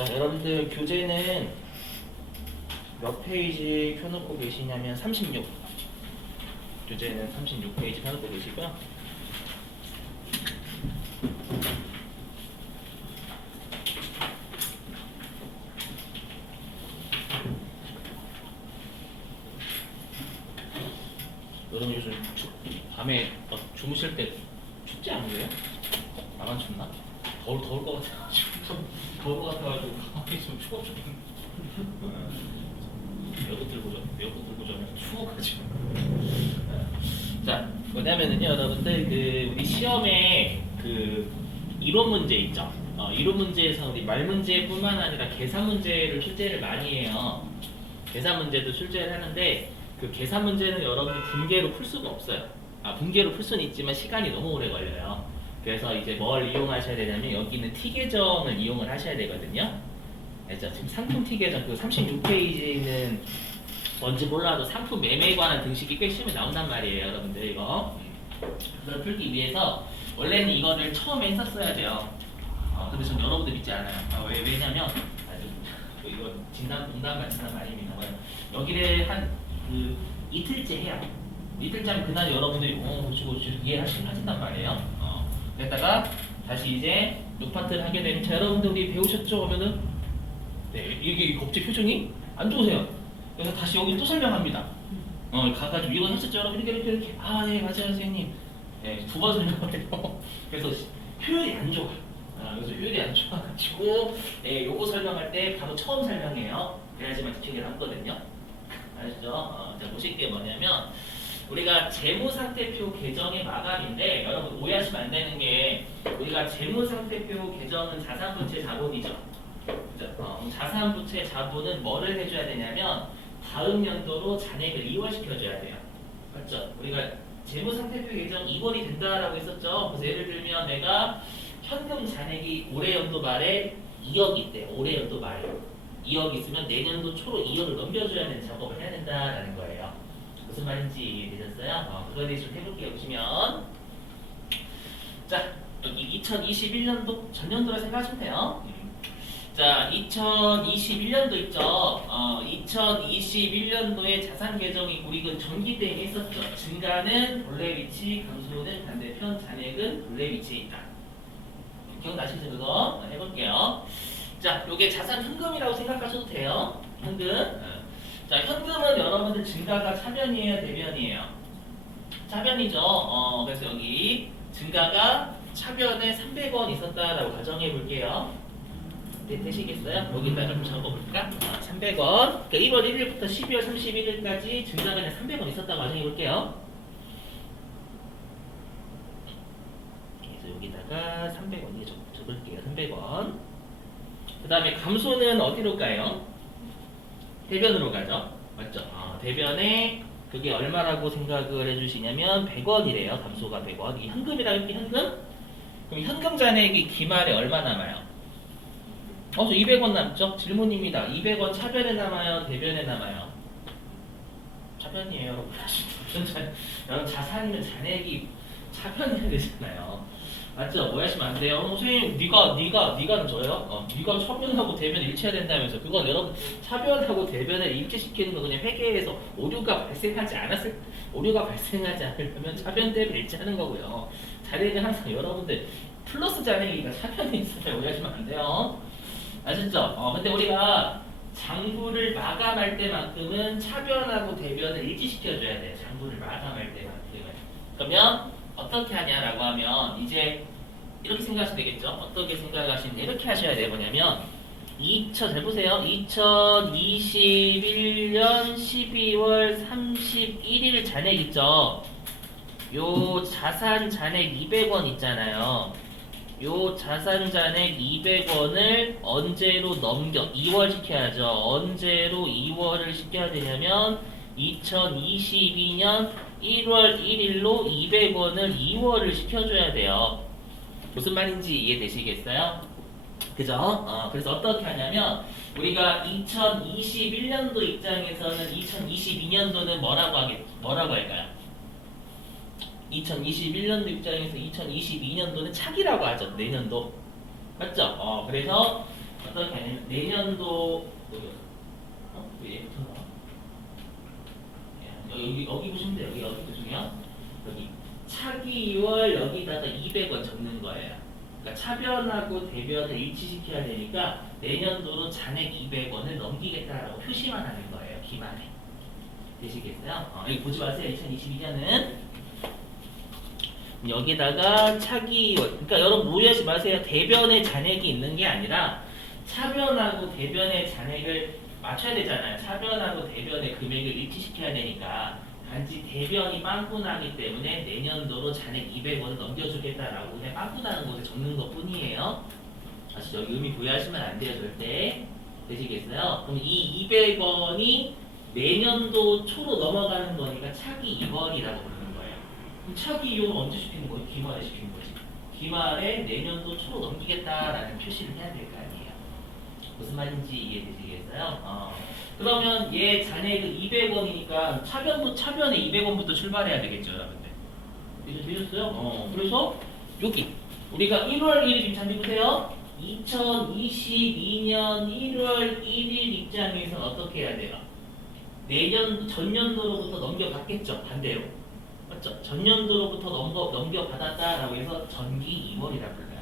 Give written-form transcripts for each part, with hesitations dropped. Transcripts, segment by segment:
자, 여러분들 교재는 몇 페이지 펴놓고 계시냐면 36. 교재는 36페이지 펴놓고 계시고요. 여러분 요즘 밤에 주무실 때 춥지 않으세요? 나만 춥나? 더울 것 같아가지고 더울 것 같아가지고 가만히 좀 추워 죽겠네. 에어컨 들고 자면 추워가지고. 자, 뭐냐면은요, 여러분들 그 우리 시험에 그 이론 문제 있죠. 이론 문제에서 우리 말 문제뿐만 아니라 계산 문제를 출제를 많이 해요. 계산 문제도 출제를 하는데 그 계산 문제는 여러분 분계로 풀 수가 없어요. 분계로 풀 수는 있지만 시간이 너무 오래 걸려요. 그래서 이제 뭘 이용하셔야 되냐면 여기 있는 T 계정을 이용을 하셔야 되거든요. 알죠? 지금 상품 T 계정 그 36페이지는 뭔지 몰라도 상품 매매에 관한 등식이 꽤 쉬우면 나온단 말이에요, 여러분들 이거. 그걸 풀기 위해서 원래는 이거를 처음에 했었어야 돼요. 근데 전 여러분들 믿지 않아요. 왜냐면 이거 농담 같은 말입니다. 여기를 한 그 이틀째 해요. 이틀째 하면 그날 여러분들이 고치고 이해하신단 말이에요. 그랬다가 다시 이제 요 파트를 하게 되면 자, 여러분들 우리 배우셨죠? 하면은 네, 이게 갑자기 표정이 안 좋으세요. 그래서 다시 여기 또 설명합니다. 가가지고 이거 했었죠? 여러분 이렇게 네 맞아요 선생님. 네, 2번 설명해요. 그래서 효율이 안 좋아. 그래서 효율이 안 좋아가지고 요거 설명할 때 바로 처음 설명해요. 그래야지만 집중을 하거든요. 아시죠? 자, 보실 게 뭐냐면 우리가 재무상태표 개정의 마감인데 여러분 오해하시면 안 되는 게 우리가 재무상태표 개정은 자산부채 자본이죠. 자산부채 자본은 뭐를 해줘야 되냐면 다음 연도로 잔액을 이월시켜줘야 돼요. 맞죠? 우리가 재무상태표 개정 2월이 된다라고 했었죠. 그래서 예를 들면 내가 현금 잔액이 올해 연도 말에 2억이 있대. 올해 연도 말에 2억 있으면 내년도 초로 2억을 넘겨줘야 되는 작업을 해야 된다라는 거예요. 무슨 말인지 이해되셨어요? 그거에 대해서 좀 해볼게요. 보시면 자, 여기 2021년도 전년도라 생각하시면 돼요. 자, 2021년도 있죠. 2021년도에 자산 개정이 우리 그 전기 때문에 있었죠. 증가는 본래 위치, 감소는 반대편, 잔액은 본래 위치에 있다. 기억나시죠? 그거 해볼게요. 자, 요게 자산 현금이라고 생각하셔도 돼요. 현금. 자, 현금은 여러분들 증가가 차변이에요, 대변이에요? 차변이죠. 그래서 여기 증가가 차변에 300원 있었다라고 가정해 볼게요. 되시겠어요? 여기다가 좀 적어볼까? 300원. 그러니까 1월 1일부터 12월 31일까지 증가가 그냥 300원 있었다고 가정해 볼게요. 그래서 여기다가 300원 적을게요. 300원. 그 다음에 감소는 어디로 가요? 대변으로 가죠. 맞죠? 대변에 그게 얼마라고 생각을 해주시냐면 100원이래요. 감소가 100원. 이 현금이라고 했지, 현금? 그럼 현금 잔액이 기말에 얼마 남아요? 저 200원 남죠? 질문입니다. 200원 차변에 남아요? 대변에 남아요? 차변이에요, 여러분. 자산이면 잔액이 차변해야 되잖아요. 맞죠? 오해하시면 안 돼요. 선생님, 네가 줘요? 네가 차변하고 대변을 일치해야 된다면서. 그건 여러분 차변하고 대변을 일치시키는 거 그냥 회계에서 오류가 발생하지 않으려면 차변 대변 일치하는 거고요. 잔액은 항상 여러분들 플러스 잔액이니까 차변에 있어요. 오해하시면 안 돼요. 아셨죠? 근데 우리가 장부를 마감할 때만큼은 차변하고 대변을 일치시켜줘야 돼요. 장부를 마감할 때만큼은. 그러면 어떻게 하냐라고 하면 이제 이렇게 생각하시면 되겠죠? 어떻게 생각하시면 이렇게 하셔야 돼요. 뭐냐면 잘 보세요. 2021년 12월 31일 잔액 있죠? 요 자산 잔액 200원 있잖아요. 요 자산 잔액 200원을 언제로 2월 시켜야죠. 언제로 2월을 시켜야 되냐면 2022년 1월 1일로 200원을 2월을 시켜줘야 돼요. 무슨 말인지 이해되시겠어요? 그죠? 그래서 어떻게 하냐면 우리가 2021년도 입장에서는 2022년도는 뭐라고 할까요? 2021년도 입장에서 2022년도는 차기라고 하죠. 내년도. 맞죠? 그래서 어떻게 하냐면 내년도 왜 얘부터 나와? 여기 보시면 돼요. 여기 보시면 여기 차기 2월 여기다가 200원 적는 거예요. 그러니까 차변하고 대변을 일치시켜야 되니까 내년도로 잔액 200원을 넘기겠다라고 표시만 하는 거예요. 기만에. 되시겠어요? 여기 보지 마세요. 2022년은 여기다가 차기 그러니까 여러분 오해하지 마세요. 대변의 잔액이 있는 게 아니라 차변하고 대변의 잔액을 맞춰야 되잖아요. 차변하고 대변의 금액을 일치시켜야 되니까 단지 대변이 빵꾸 나기 때문에 내년도로 잔액 200원을 넘겨주겠다라고 그냥 빵꾸 나는 곳에 적는 것 뿐이에요. 아시죠? 여기 의미 부여하시면 안 돼요. 절대. 되시겠어요? 그럼 이 200원이 내년도 초로 넘어가는 거니까 차기 2월이라고 부르는 거예요. 그럼 차기 2월은 언제 시키는 거예요? 기말에 시키는 거지. 기말에 내년도 초로 넘기겠다라는 표시를 해야 될 거 아니에요. 무슨 말인지 이해되시겠어요? 그러면 얘 잔액은 200원이니까 차변에 200원부터 출발해야 되겠죠, 여러분들. 되셨어요? 그래서 여기 우리가 1월 1일 지금 잘 보세요. 2022년 1월 1일 입장에서 어떻게 해야 돼요? 전년도로부터 넘겨받겠죠, 반대로. 맞죠? 전년도로부터 넘겨받았다라고 해서 전기 2월이라고 불러요.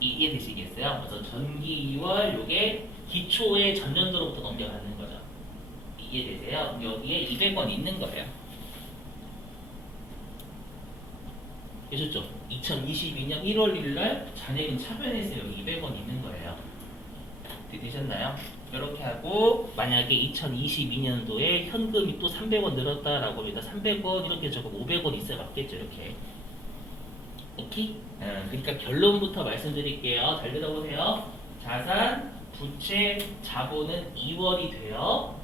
이해되시겠어요? 그래서 전기 2월 요게 기초의 전년도로부터 넘겨받는 거죠. 이해되세요? 여기에 200원 있는 거예요. 되셨죠? 2022년 1월 1일 날 잔액은 차변에서 여기 200원 있는 거예요. 되셨나요? 이렇게 하고 만약에 2022년도에 현금이 또 300원 늘었다라고 합니다. 300원 이렇게 적으면 500원 있어야 맞겠죠, 이렇게. 오케이? 그러니까 결론부터 말씀드릴게요. 잘 들어보세요. 자산, 부채, 자본은 2월이 돼요.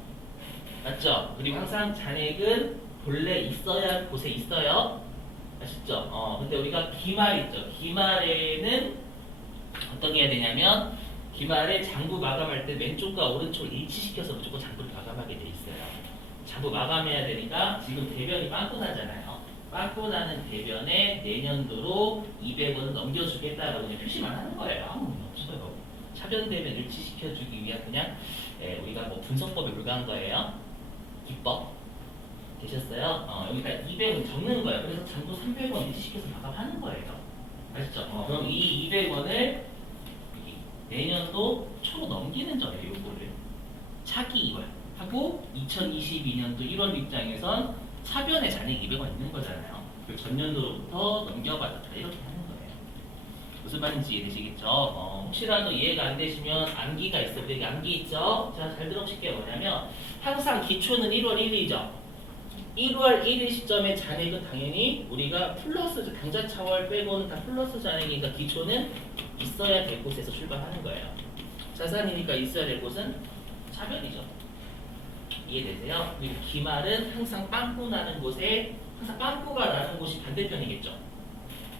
맞죠? 그리고 항상 잔액은 본래 있어야 할 곳에 있어요. 아시죠? 근데 우리가 기말 있죠. 기말에는 어떻게 해야 되냐면 기말에 장부 마감할 때 왼쪽과 오른쪽을 일치시켜서 무조건 장부를 마감하게 돼 있어요. 장부 마감해야 되니까 지금 대변이 빵꾸 나잖아요. 빵꾸 나는 대변에 내년도로 200원을 넘겨주겠다라고 그냥 표시만 하는 거예요. 아무 의미 없어요. 차변 대변 일치시켜주기 위한 그냥 우리가 뭐 분석법에 불과한 거예요. 기법. 되셨어요? 여기다 200원 적는 거예요. 그래서 장부 300원 일치시켜서 마감하는 거예요. 아시죠? 그럼 이 200원을 내년도 초로 넘기는 점이에요. 요거를 차기 2월 하고 2022년도 1월 입장에선 차변에 잔액 200원 있는 거잖아요. 그 전년도로부터 넘겨받았다 이렇게 하는 거예요. 무슨 말인지 이해되시겠죠? 혹시라도 이해가 안 되시면 암기가 있어요. 여기 암기 있죠? 자, 잘 들어보실게요. 뭐냐면 항상 기초는 1월 1일이죠. 1월 1일 시점의 잔액은 당연히 우리가 플러스 당좌 차월 빼고는 다 플러스 잔액이니까 기초는 있어야 될 곳에서 출발하는 거예요. 자산이니까 있어야 될 곳은 차변이죠. 이해되세요? 그리고 기말은 항상 빵꾸 나는 곳에 항상 빵꾸가 나는 곳이 반대편이겠죠.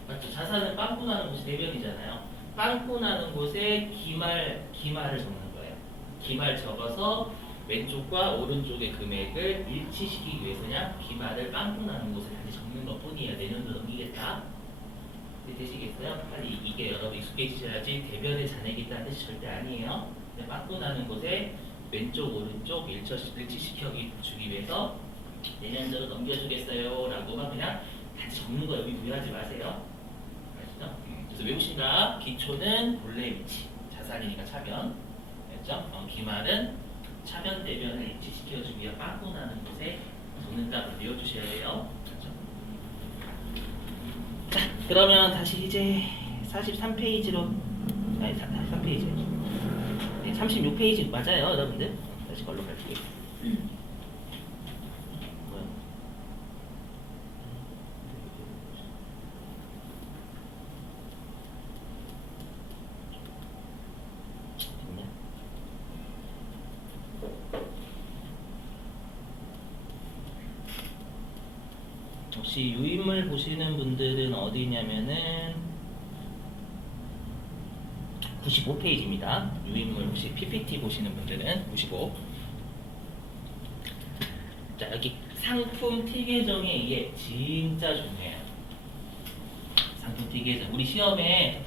맞죠? 자산은 빵꾸 나는 곳이 대변이잖아요. 빵꾸 나는 곳에 기말을 적는 거예요. 기말 적어서 왼쪽과 오른쪽의 금액을 일치시키기 위해서 그냥 기말을 빵꾸 나는 곳에 다시 적는 것 뿐이에요. 내년도 넘기겠다. 되시겠어요? 빨리 이게 여러분 익숙해지셔야지 대변의 잔액이 있다는 뜻이 절대 아니에요. 그냥 빵꾸 나는 곳에 왼쪽 오른쪽 일치시켜주기 위해서 내년도로 넘겨주겠어요 라고만 그냥 같이 적는 거 여기 부여하지 마세요. 아시죠? 그래서 외우신다. 기초는 본래 위치 자산이니까 차변 됐죠? 기말은 차변 대변을 일치시켜주기 위해 빵꾸 나는 곳에 적는다고 외워주셔야 돼요. 자, 그러면 다시 이제 43페이지로 아니 43페이지 네, 36페이지 맞아요 여러분들. 다시 걸로 갈게요. 뭐야? 혹시 유인물 보시는 분들은 어디냐면은 95페이지입니다. 유인물 혹시 PPT 보시는 분들은 95. 자, 여기 상품 티계정의 이해 진짜 중요해요. 상품 티계정. 우리 시험에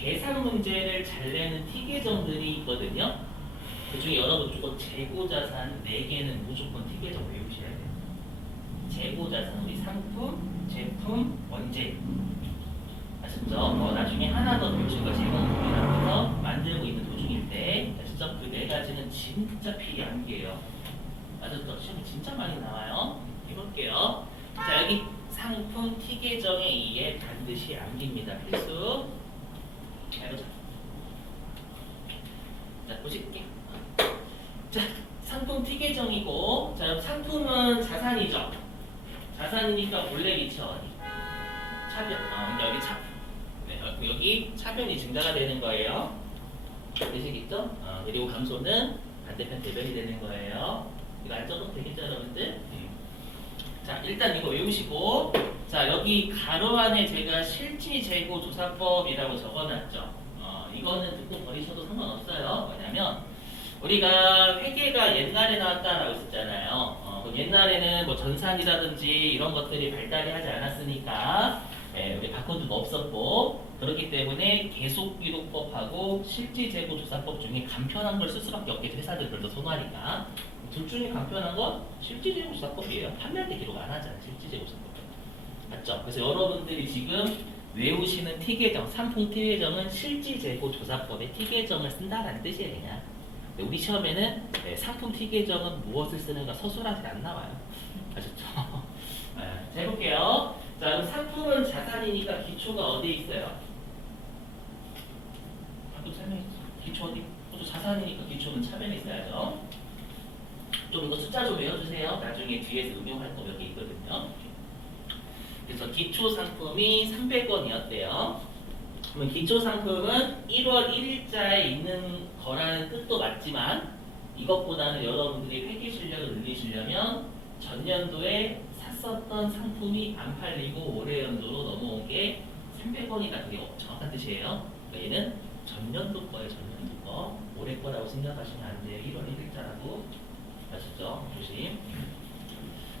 계산 문제를 잘 내는 T계정들이 있거든요. 그 중에 여러분 조금 재고자산 4개는 무조건 T계정 외우셔야 돼요. 재고자산, 우리 상품, 제품, 원재. 아셨죠? 나중에 하나 더 돌출과 재건품이라면서 만들고 있는 도중일 때, 아셨죠? 그 4가지는 진짜 필히 암기예요. 아셨죠? 시험이 진짜 많이 나와요. 해볼게요. 자, 여기 상품 T계정에 의해 반드시 암기입니다. 필수. 해보자. 자, 보실게. 자, 상품 T계정이고, 자, 상품은 자산이죠. 자산이니까 본래 위치 어디? 차변. 여기 차. 네, 여기 차변이 증가가 되는 거예요. 되시겠죠? 그리고 감소는 반대편 대변이 되는 거예요. 이거 안 적어도 되겠죠, 여러분들? 자, 일단 이거 외우시고, 자, 여기 가로 안에 제가 실지재고조사법이라고 적어놨죠. 이거는 듣고 버리셔도 상관없어요. 왜냐면 우리가 회계가 옛날에 나왔다라고 했었잖아요. 옛날에는 뭐 전산이라든지 이런 것들이 발달이 하지 않았으니까 우리 바코드도 없었고, 그렇기 때문에 계속기록법하고 실지재고조사법 중에 간편한 걸 쓸 수밖에 없겠죠. 회사들 별로 선호하니까. 둘 중에 간편한 건 실지재고조사법이에요. 판매할 때 기록 안 하잖아요. 실지재고조사법. 맞죠? 그래서 여러분들이 지금 외우시는 T계정, 상품 T계정은 실지재고조사법의 T계정을 쓴다라는 뜻이에요. 그냥. 우리 시험에는 상품 T계정은 무엇을 쓰는가 서술하지 안 나와요. 아셨죠? 자, 해볼게요. 자, 그럼 상품은 자산이니까 기초가 어디에 있어요? 방금 설명했죠. 기초 어디? 또 자산이니까 기초는 차변에 있어야죠. 좀 이거 숫자 좀 외워주세요. 나중에 뒤에서 응용할 거 몇 개 있거든요. 그래서 기초 상품이 300원이었대요. 그러면 기초 상품은 1월 1일자에 있는 거라는 뜻도 맞지만, 이것보다는 여러분들이 회계 실력을 늘리시려면 전년도에 샀었던 상품이 안 팔리고 올해 연도로 넘어온 게 300원이다. 그게 정확한 뜻이에요. 그러니까 얘는 전년도 거예요. 전년도 거. 올해 거라고 생각하시면 안 돼요. 1월 1일자라고. 아시죠? 조심.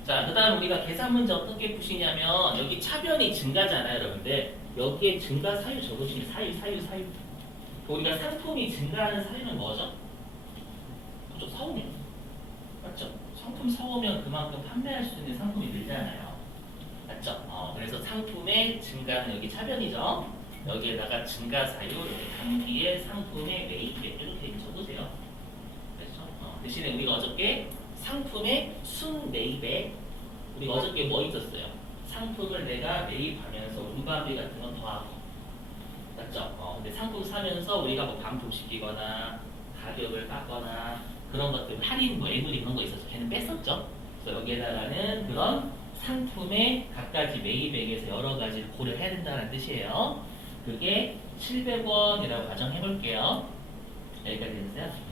자, 그 다음 우리가 계산 문제 어떻게 푸시냐면, 여기 차변이 증가잖아요, 여러분들. 여기에 증가 사유 적으시면 사유. 우리가 상품이 증가하는 사유는 뭐죠? 그죠? 사오면. 맞죠? 상품 사오면 그만큼 판매할 수 있는 상품이 늘잖아요. 맞죠? 그래서 상품의 증가는 여기 차변이죠. 여기에다가 증가 사유, 당기의 상품의 매입액 이렇게 적으세요. 대신에 우리가 어저께 상품의 순매입액, 우리가 어저께 뭐 있었어요? 상품을 내가 매입하면서 운반비 같은 건 더하고, 맞죠? 근데 상품 사면서 우리가 뭐 반품시키거나 가격을 깎거나 그런 것들, 할인, 뭐 애누리 그런 거 있었죠. 걔는 뺐었죠. 그래서 여기에다가는 그런 상품의 각가지 매입액에서 여러 가지를 고려해야 된다는 뜻이에요. 그게 700원이라고 가정해 볼게요. 여기까지 됐어요?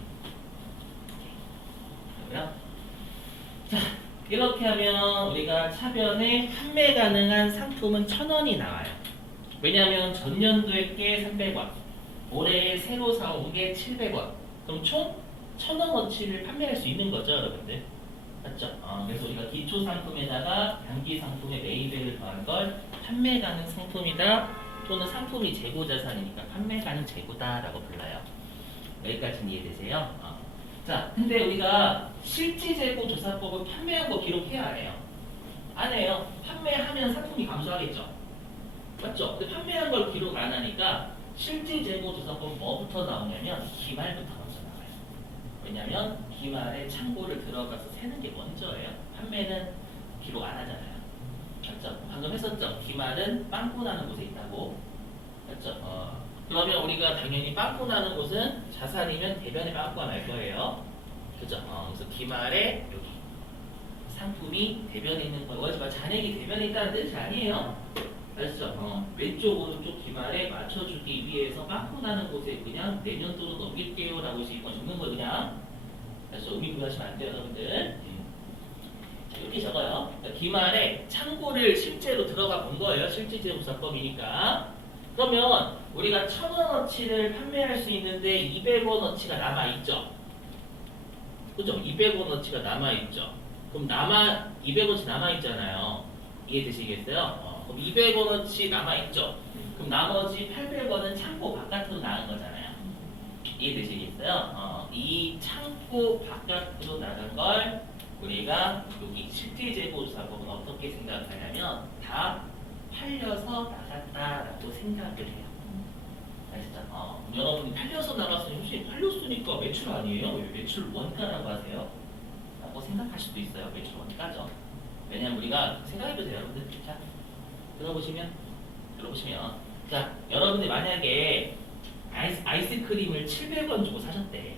자, 이렇게 하면 우리가 차변에 판매 가능한 상품은 1,000원이 나와요. 왜냐하면 전년도에 게 300원, 올해 새로 사온 게 700원. 그럼 총 1,000원어치를 판매할 수 있는 거죠, 여러분들. 맞죠? 그래서 우리가 기초 상품에다가 단기 상품의 매입액을 더한 걸 판매 가능 상품이다, 또는 상품이 재고 자산이니까 판매 가능 재고다라고 불러요. 여기까지는 이해되세요? 자, 근데 우리가 실지재고조사법은 판매한 거 기록해야 해요. 안 해요. 판매하면 상품이 감소하겠죠. 맞죠? 근데 판매한 걸 기록 안 하니까 실지재고조사법 뭐부터 나오냐면 기말부터 먼저 나와요. 왜냐면 기말에 창고를 들어가서 세는 게 먼저예요. 판매는 기록 안 하잖아요. 맞죠? 방금 했었죠? 기말은 빵꾸 나는 곳에 있다고. 맞죠? 그러면 우리가 당연히 빵꾸 나는 곳은 자산이면 대변에 빵꾸가 날 거예요. 그죠? 그래서 기말에 여기 상품이 대변에 있는 거, 이거 잔액이 대변에 있다는 뜻이 아니에요. 아시죠? 왼쪽 오른쪽 기말에 맞춰주기 위해서 빵꾸 나는 곳에 그냥 내년도로 넘길게요 라고 이거 적는 거 그냥. 그래서 의미 부여하시면 안 돼요, 여러분들. 이렇게 적어요. 그러니까 기말에 창고를 실제로 들어가 본 거예요. 실지재고조사법이니까. 그러면 우리가 1,000원어치를 판매할 수 있는데 200원어치가 남아있죠. 그죠? 200원어치가 남아있죠. 그럼 200원어치 남아있잖아요. 이해되시겠어요? 그럼 200원어치 남아있죠. 그럼 그럼 나머지 800원은 창고 바깥으로 나간 거잖아요. 이해되시겠어요? 이 창고 바깥으로 나간 걸 우리가 여기 실제 재고조사법은 어떻게 생각하냐면 다 팔려서 나갔다라고 생각을 해요. 아시죠? 여러분이 팔려서 나갔으니 혹시 팔렸으니까 매출 아니에요? 왜 매출 원가라고 하세요? 라고 생각할 수도 있어요. 매출 원가죠. 왜냐면 우리가 생각해보세요. 여러분들. 자, 들어보시면 자, 여러분들 만약에 아이스크림을 700원 주고 사셨대.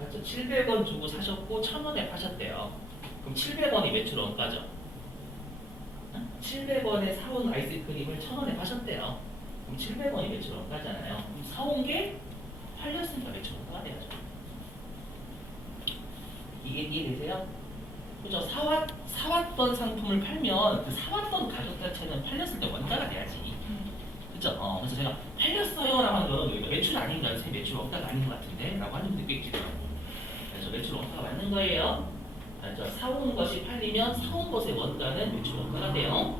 맞죠? 700원 주고 사셨고 1000원에 파셨대요. 그럼 700원이 매출 원가죠. 700원에 사온 아이스크림을 1000원에 파셨대요. 그럼 700원이 매출 원가잖아요. 그럼 사온 게 팔렸으니까 매출 원가가 돼야죠. 이게 이해되세요? 그죠? 사왔던 상품을 팔면 그 사왔던 가격 자체는 팔렸을 때 원가가 돼야지. 그죠? 그래서 제가 팔렸어요 라고 하는 거는 매출 아닌가? 매출 원가가 아닌 것 같은데? 라고 하는 분들이 꽤 있더라고요. 그래서 매출 원가가 맞는 거예요. 그래서 사온 것이 팔리면 사온 것의 원가는 매출 원가가 돼요.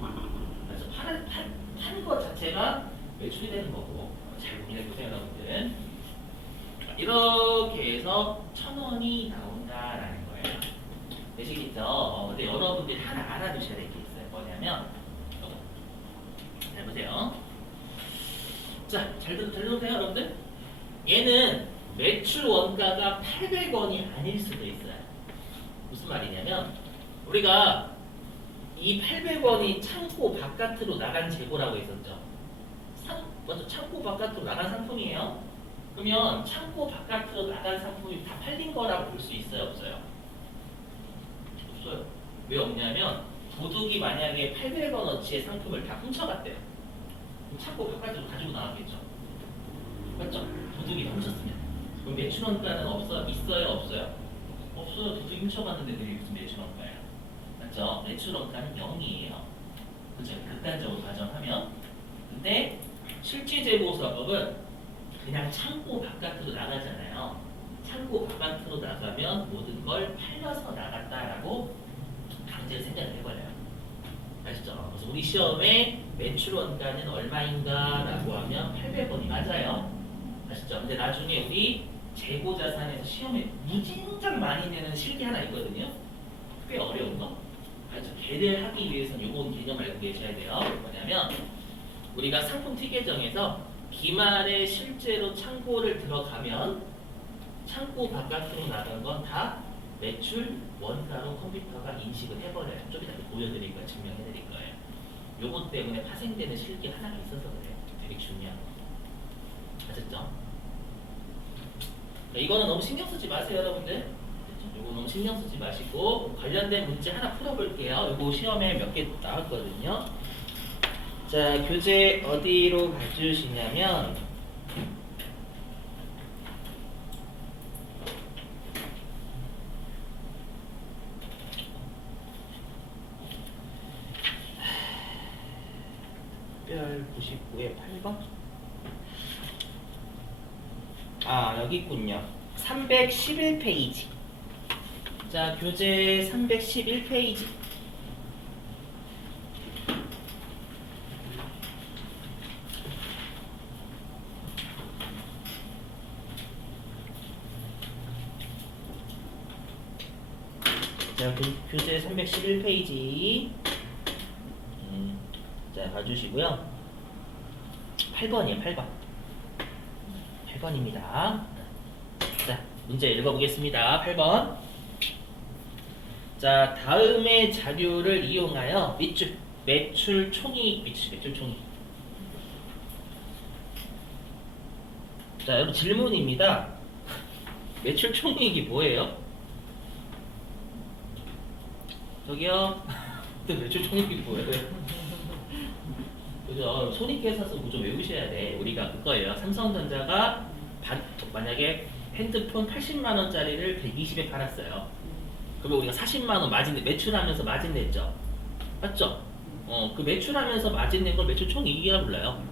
그래서 판 것 자체가 매출이 되는 거고. 잘 고민해보세요 여러분들. 이렇게 해서 1000원이 나온다라는 거예요. 되시겠죠? 근데 여러분들이 하나 알아두셔야 될 게 있어요. 뭐냐면 잘 보세요. 자, 잘 들으세요 여러분들. 얘는 매출 원가가 800원이 아닐 수도 있어요. 무슨 말이냐면 우리가 이 800원이 창고 바깥으로 나간 재고라고 했었죠. 먼저 창고 바깥으로 나간 상품이에요. 그러면 창고 바깥으로 나간 상품이 다 팔린 거라고 볼 수 있어요, 없어요? 없어요. 왜 없냐면 도둑이 만약에 800원어치의 상품을 다 훔쳐갔대요. 그럼 창고 바깥으로 가지고 나왔겠죠. 맞죠? 도둑이 훔쳤으면. 그럼 매출 원가는 있어요, 없어요? 없어요. 도둑이 훔쳐갔는데 그게 무슨 매출 원가예요? 맞죠? 매출 원가는 0이에요. 그죠? 극단적으로 가정하면. 근데 실질 재고조사법은 그냥 창고 바깥으로 나가잖아요. 창고 바깥으로 나가면 모든 걸 팔려서 나갔다라고 강제로 생각을 해버려요. 아시죠? 그래서 우리 시험에 매출 원가는 얼마인가라고 하면 800원이 맞아요. 아시죠? 근데 나중에 우리 재고자산에서 시험에 무진장 많이 내는 실기 하나 있거든요. 꽤 어려운 거. 아시죠? 걔를 하기 위해서는 요건 개념 알고 계셔야 돼요. 뭐냐면 우리가 상품 티계정에서 기말에 실제로 창고를 들어가면 창고 바깥으로 나간 건 다 매출 원가로 컴퓨터가 인식을 해버려요. 좀 이따 보여드릴 거예요. 증명해드릴 거예요. 요것 때문에 파생되는 실기 하나가 있어서 그래요. 되게 중요한 거. 아셨죠? 이거는 너무 신경 쓰지 마세요, 여러분들. 요거 너무 신경 쓰지 마시고 관련된 문제 하나 풀어볼게요. 요거 시험에 몇 개 나왔거든요. 자, 교재 어디로 가주시냐면 특별 99의 8번? 여기 있군요. 311페이지. 자, 교재 311페이지. 자, 교재 311페이지. 자, 봐주시고요. 8번이에요, 8번. 8번입니다. 자, 문제 읽어보겠습니다. 8번. 자, 다음의 자료를 이용하여 매출 총이익 매출 총이익. 자, 여러분 질문입니다. 매출 총이익이 뭐예요? 저기요. 근데 매출 총익이 뭐예요? 그죠? 손익계산서 구조 외우셔야 돼. 우리가 그거예요. 삼성전자가 만약에 핸드폰 80만 원짜리를 120에 팔았어요. 그러면 우리가 40만 원 매출하면서 마진 냈죠. 맞죠? 그 매출하면서 마진 낸 걸 매출 총이익이라 불러요.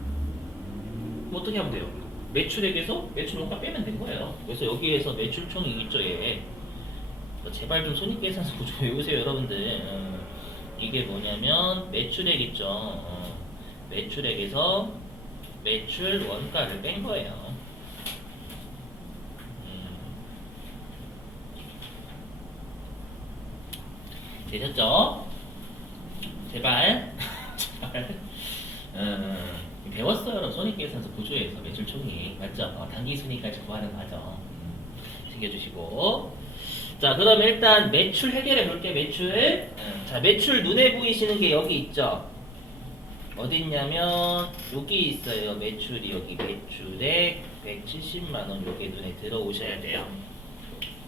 그럼 어떻게 하면 돼요? 매출액에서 매출 원가 빼면 된 거예요. 그래서 여기에서 매출 총이익 있죠, 얘. 제발 좀 손익계산서 구조 외우세요, 여러분들. 이게 뭐냐면 매출액 있죠. 매출액에서 매출 원가를 뺀 거예요. 되셨죠? 제발. 제발. 배웠어요. 여러분. 손익계산서 구조에서 매출 총익 맞죠? 단기 순위까지 구하는 과정 챙겨주시고. 자, 그럼 일단 매출 해결해 볼게. 매출. 자, 매출 눈에 보이시는 게 여기 있죠? 어디 있냐면 여기 있어요. 매출이 여기 매출액 170만 원 여기 눈에 들어오셔야 돼요.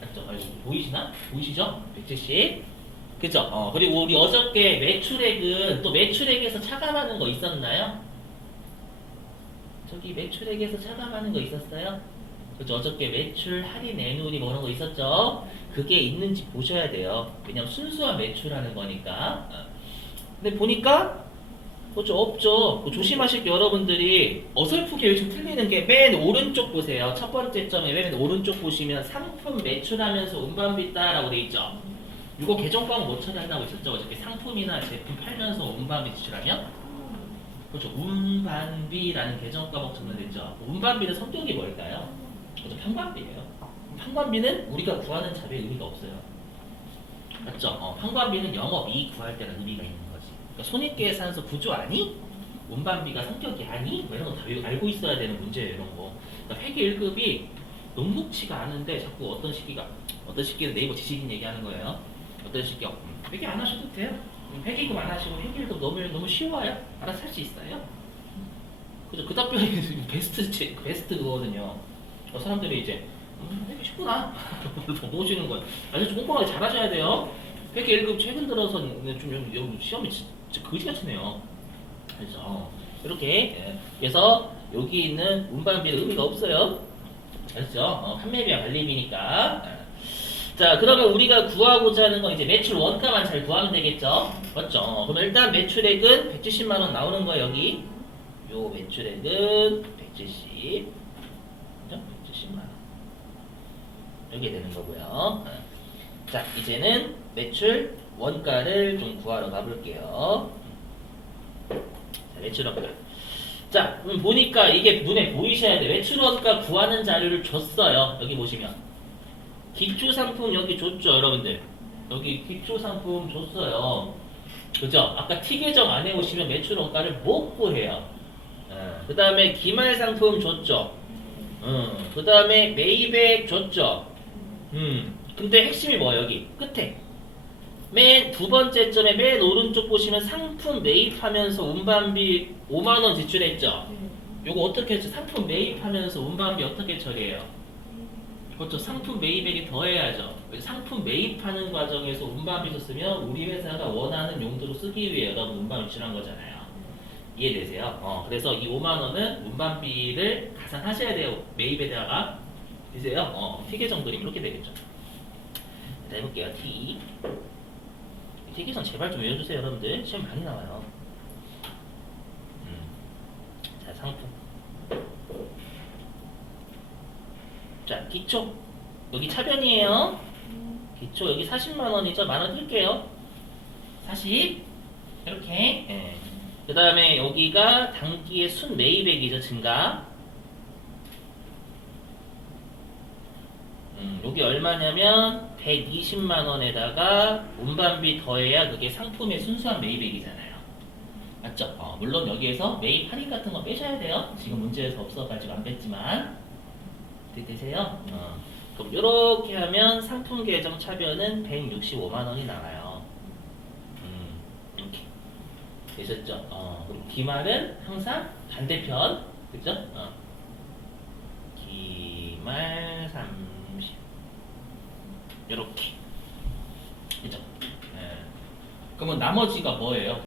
맞죠? 보이시나? 보이시죠? 170. 그죠? 그리고 우리 어저께 매출액은 또 매출액에서 차감하는 거 있었나요? 저기 매출액에서 차감하는 거 있었어요? 그죠? 어저께 매출 할인 애누리 뭐 그런 거 있었죠? 그게 있는지 보셔야 돼요. 왜냐면 순수한 매출하는 거니까. 근데 보니까 그죠? 없죠. 조심하실 게 여러분들이 어설프게 요즘 틀리는 게 맨 오른쪽 보세요. 첫 번째 점에 맨 오른쪽 보시면 상품 매출하면서 운반비 따라고 돼 있죠. 이거 계정과목 뭐 처리한다고 있었죠? 어저께 상품이나 제품 팔면서 운반비 지출하면? 그렇죠. 운반비라는 계정과목 적용됐죠. 운반비는 성격이 뭘까요? 그렇죠. 평관비예요. 평관비는 우리가 구하는 자료에 의미가 없어요. 맞죠? 평관비는 영업이익 구할 때는 의미가 있는 거지. 그러니까 손익계산서 구조 아니? 운반비가 성격이 아니? 뭐 이런 거 다 알고 있어야 되는 문제예요. 이런 거. 그러니까 회계 1급이 녹록치가 않은데 자꾸 어떤 시기는 네이버 지식인 얘기하는 거예요. 어떤 시기요? 회계 안 하셔도 돼요. 회계급 안 하시고 회계 1급 너무 쉬워요. 알아서 할 수 있어요. 그죠? 그 답변이 베스트 그거거든요. 사람들이 이제 회계 쉽구나 보시는 건 아주 꼼꼼하게 잘 하셔야 돼요. 회계 1급 최근 들어서는 좀 시험이 진짜 거지같이 네요. 그래서 이렇게 그래서 여기 있는 운반비는 의미가 없어요. 알았죠? 판매비와 관리비니까. 자, 그러면 우리가 구하고자 하는 건 이제 매출 원가만 잘 구하면 되겠죠? 맞죠? 그럼 일단 매출액은 170만 원 나오는 거예요, 여기. 요 매출액은 170. 그죠? 170만 원. 이렇게 되는 거고요. 자, 이제는 매출 원가를 좀 구하러 가볼게요. 자, 매출 원가. 자, 보니까 이게 눈에 보이셔야 돼. 매출 원가 구하는 자료를 줬어요. 여기 보시면. 기초 상품 여기 줬죠, 여러분들. 여기 기초 상품 줬어요. 그죠? 아까 T 계정 안에 오시면 매출 원가를 못 구해요. 그 다음에 기말 상품 줬죠. 그 다음에 매입액 줬죠. 근데 핵심이 뭐야, 여기 끝에. 맨 두 번째 점에 맨 오른쪽 보시면 상품 매입하면서 운반비 5만 원 지출했죠. 요거 어떻게 했죠? 상품 매입하면서 운반비 어떻게 처리해요? 그렇죠. 상품 매입액이 더해야죠. 상품 매입하는 과정에서 운반비 썼으면 우리 회사가 원하는 용도로 쓰기 위해 여러분 운반비 지출한 거잖아요. 이해되세요? 그래서 이 5만 원은 운반비를 가산하셔야 돼요. 매입에다가. 되세요? T 계정 그림 이렇게 되겠죠. 자, 해볼게요. T 계정 제발 좀 외워주세요, 여러분들. 시험 많이 나와요. 자, 상품. 자, 기초. 여기 차변이에요. 기초 여기 40만 원이죠. 만원 뜰게요. 40. 이렇게. 예. 그 다음에 여기가 단기의 순 매입액이죠. 증가. 여기 얼마냐면 120만 원에다가 운반비 더해야 그게 상품의 순수한 매입액이잖아요. 맞죠? 물론 여기에서 매입 할인 같은 거 빼셔야 돼요. 지금 문제에서 없어가지고 안 뺐지만. 되세요? 그럼 이렇게 하면 상품 계정 차변은 165만 원이 나와요. 이렇게 되셨죠? 그럼 기말은 항상 반대편, 그죠? 기말 30 이렇게, 그죠? 그러면 나머지가 뭐예요?